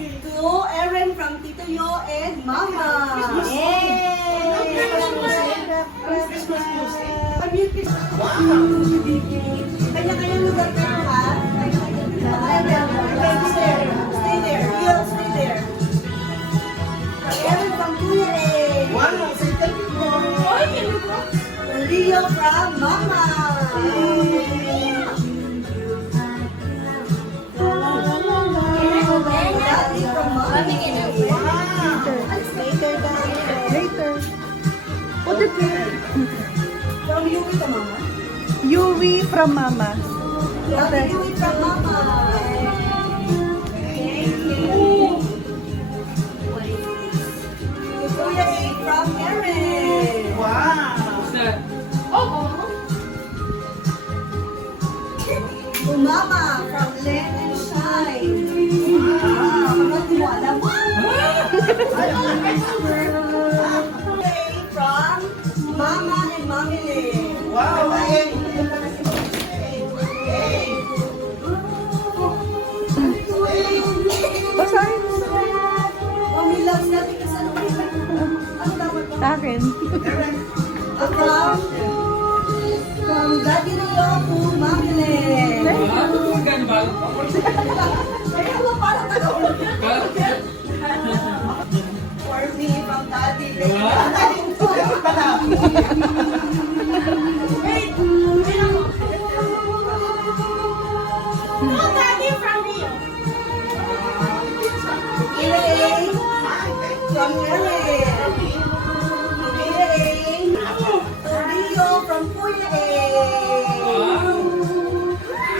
To Erin from Tito Yo and Mama. Yay! Kanya-kanyang lugar kayo ha? Stay there. You stay there. Erin from Kuya A. Wow, say thank you po. Rio from Mama. Daddy from Mama. Later. What did you? From Yui to Mama. Yui from Mama. Daddy Yui from Mama. Thank you. Kuya A from Erin. Wow. To Mama from Len and Shine. Wow. Ba't mo alam? From Mama and Mommy Lynn. Wow. Hey. Basahin mo. Mommy loves natin kasi ano dapat ba? Sa akin. From Daddy Rio to Mommy Lynn. Kaya mo parang for me, from Daddy Rio. Wait! No, Daddy from Rio. Elaine from Elaine. Elaine to Rio from Kuya A.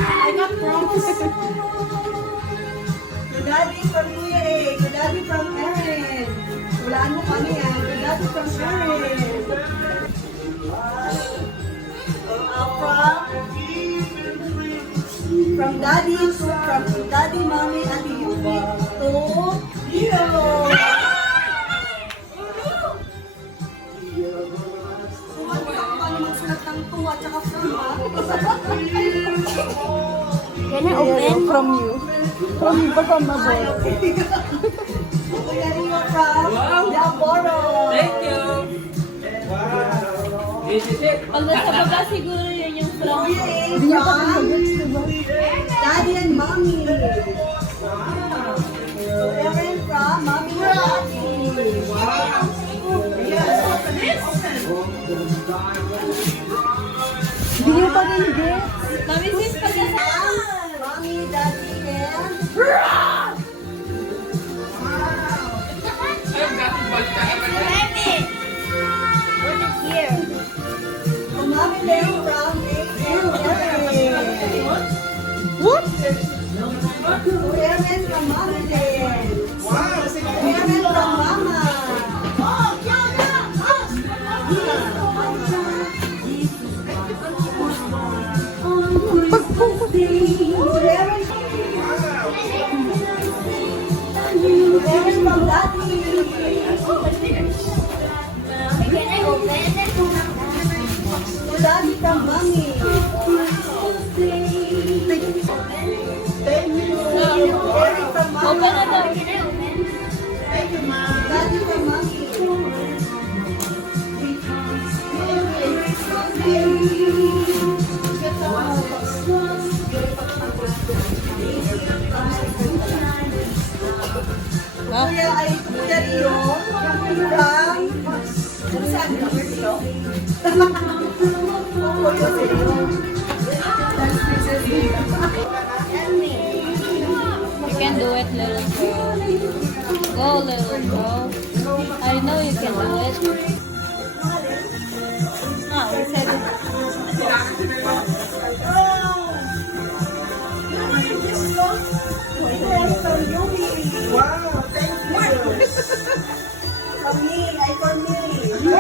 I got props. Good daddy from Kuya A. Good daddy from Erin. Walaan mo kami yan. Good daddy from Erin. From daddy, mommy, and you to Hero. Paano magsulat ng tuwa tsaka from ha? Can I open? From you. From you pa from Mabor. Kuya Rio from Yaboro. Thank you. This is it. Pag nasa baba siguro yun yung from. Kuya A Hindi niya pa from diba? Daddy and Mommy. So Erin from Mommy and Daddy. Hindi niya pa rin get. Mami sis, pag nasa... Mommy, Daddy, and I've got to watch that. What is here? Mommy Lynn from Erin. What? So Erin from Mommy Lynn. Wow, say thank you. Erin from Mama. Erin from Daddy. Can I open? So Daddy from Mommy. Thank you. Erin from Open Mama. na daw. Can I open? Thank you, ma. Daddy from Mommy. Kuya ay Kuya Rio from saan ka Rio? Kuya si Rio. That's Princess Rio. You can do it, little girl. Go, little girl. I know you can do it. Ah, we said it. Wow, thank you. For me, ay for me. Me.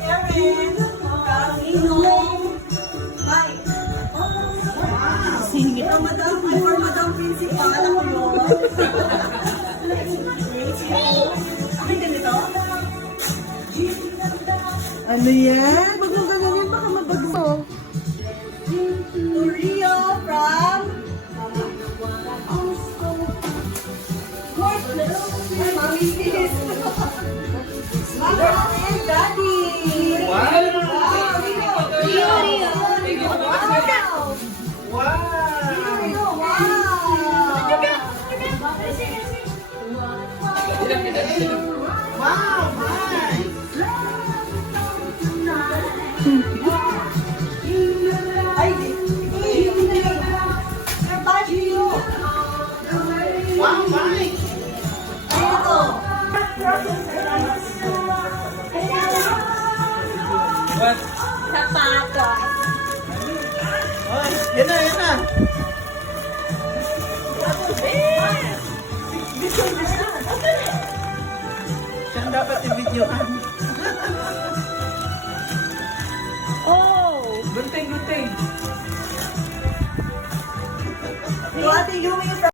Erin from Inong. Hi. Singit. Madam, ay for Madam Principal. Ako yun. Ay, ganito? Ano yan? Huwag mo gano'n baka mabagso. To Rio from Mama. Mrs. Mama and Daddy. Wow! Rio. Thank you so much. Wow! Rio, wow. Wow, nice! Ay, Rio. Wow, Mike! Ito. What? Sapatos. Ay, yan na, yan na! Siya ang dapat i-videohan. Oh! Gunting, gunting. Yung ating Yumi